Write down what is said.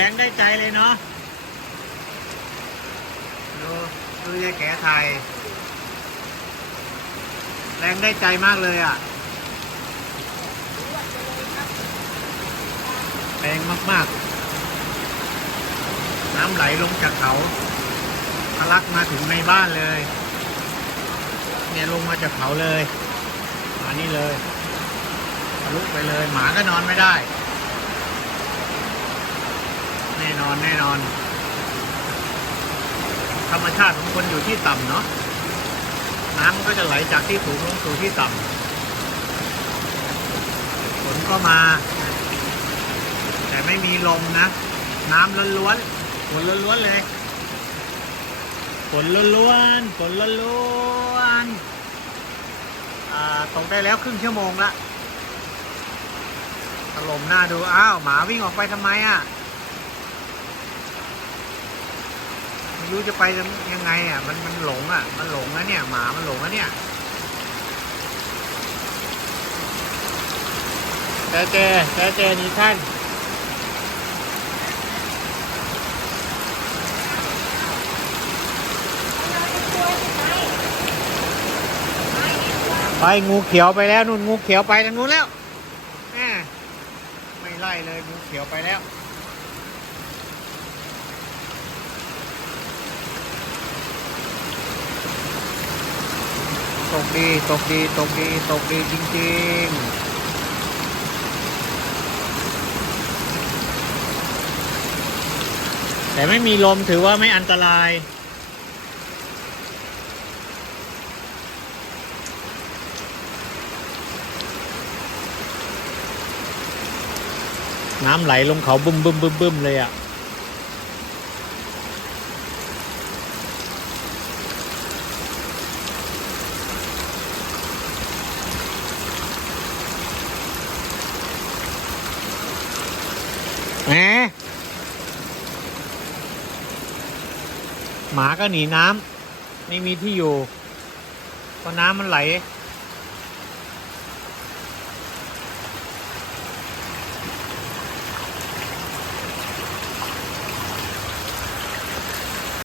แรงได้ใจเลยเนาะดูดูยายแก่ไทย แรงได้ใจมากเลยอะแรงมากๆ น้ำไหลลงจากเขาทะลักมาถึงในบ้านเลย เนี่ยลงมาจากเขาเลย มานี่เลยทะลุไปเลย หมาก็นอนไม่ได้ น่นอนแน่นอน ธรรมชาติของคนอยู่ที่ต่ำเนาะน้ำก็จะไหลจากที่สูงลงสู่ที่ต่ำฝนก็มา แต่ไม่มีลมนะ น้ำล้วนๆฝนล้วนๆเลยฝนล้วนๆฝนล้วนๆตกได้แล้วครึ่งชั่วโมงละถล่มหน้าดู อ้าว หมาวิ่งออกไปทำไมอะ ไม่ รู้จะไปยังไงอะ มันมันหลงอะ มันหลงนะเนี่ย หมามันหลงนะเนี่ยเจเจเจเจนี่ท่านไปงูเขียวไปแล้วนู่นงูเขียวไปทางนู้นแล้วไม่ไล่เลยงูเขียวไปแล้ว กดี ตกดี ตกดี ตกดีจริงๆแต่ไม่มีลมถือว่าไม่อันตราย น้ำไหลลงเขาบึ้มบึ้มบึ้มบึ้มเลยอะ แหมหมาก็หนีน้ำไม่มีที่อยู่เพราะน้ำมันไหล